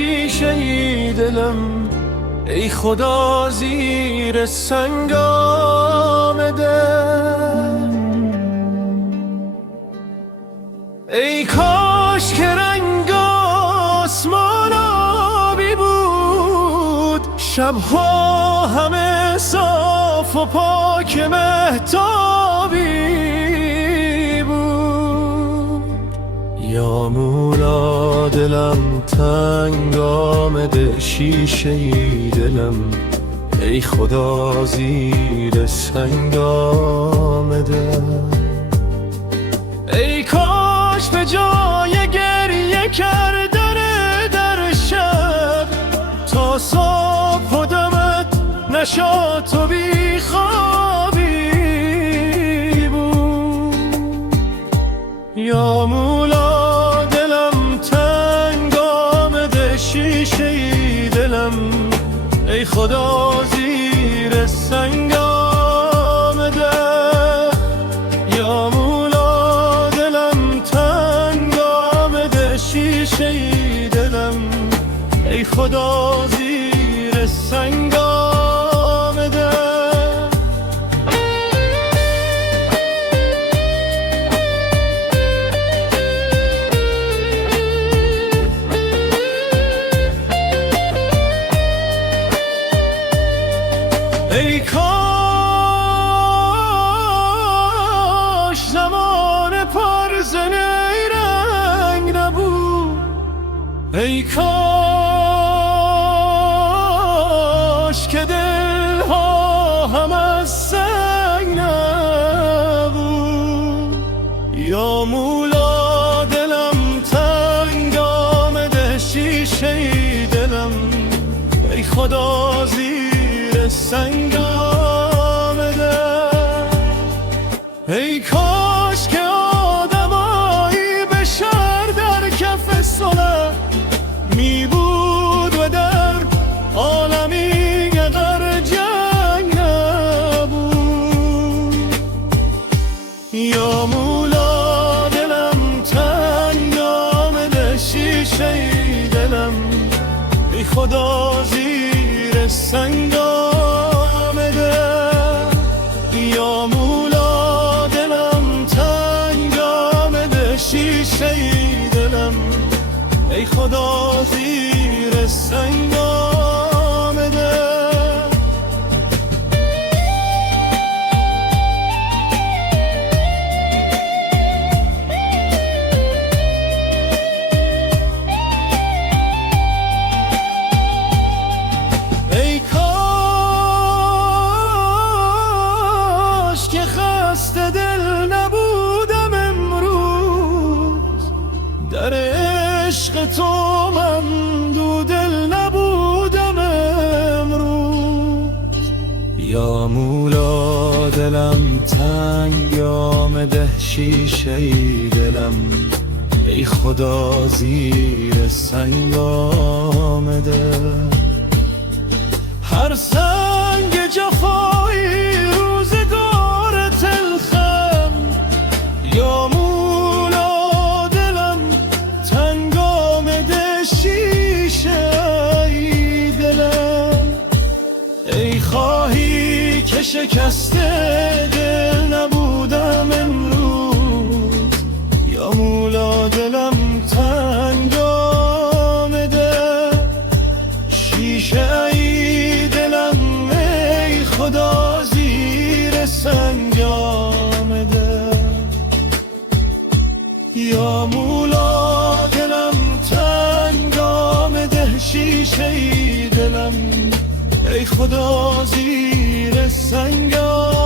شیشه ای دلم، ای خدا زیر سنگ آمده. ای کاش که رنگ آسمان آبی بود، شبها همه صاف و پاک مهتابی بود. یا مولا دلم تنگ آمده، شیشه ای دلم، ای خدا زیر سنگ آمده. ای کاش به جای گریه کردن در شب، تا صبح و دمت نشاط و بیخوابی بود. یا مولا دلم تنگ آمده، شیشه ای دلم، ای خدا زیر سنگ آمده. یا مولا دلم تنگ آمده، شیشه ای دلم، ای خدا زیر سنگ آمده. ای کاش زمان پرز نیرنگ نبود، ای کاش که دلها هم از سنگ نبود. یا مولا دلم تنگ آمده، شیشه ای دلم، ای خدا زیر سنگ آمده. ای کاش که آدمایی بشر در کف صلح می بود و در عالمی قدر جنگ نبود. یا مولا دلم تنگ آمده، شیشه ای دلم، ای خدا زیر سنگ آمده. یا مولا دلم تنگ آمده، شیشه ای دلم، ای خدا زیر سنگ آمده. ای کاش که خسته دل نبودم امروز، در عشق تو من دو دل نبودم امروز. یا مولا دلم تنگ آمده، شیشه ای دلم، ای خدا زیر سنگ آمده. هر سنگ جفایی روزگار تلخم، یا مولا دلم تنگ آمده، شیشه ای دلم. ای خواهی که شکسته دل نبودم امروز، یا مولا دلم تنگ آمده، شیشه ای دلم، ای خدا زیر سنگ آمده. یا مولا دلم تنگ آمده، شیشه ای دلم، ای خدا زیر سنگ آمده.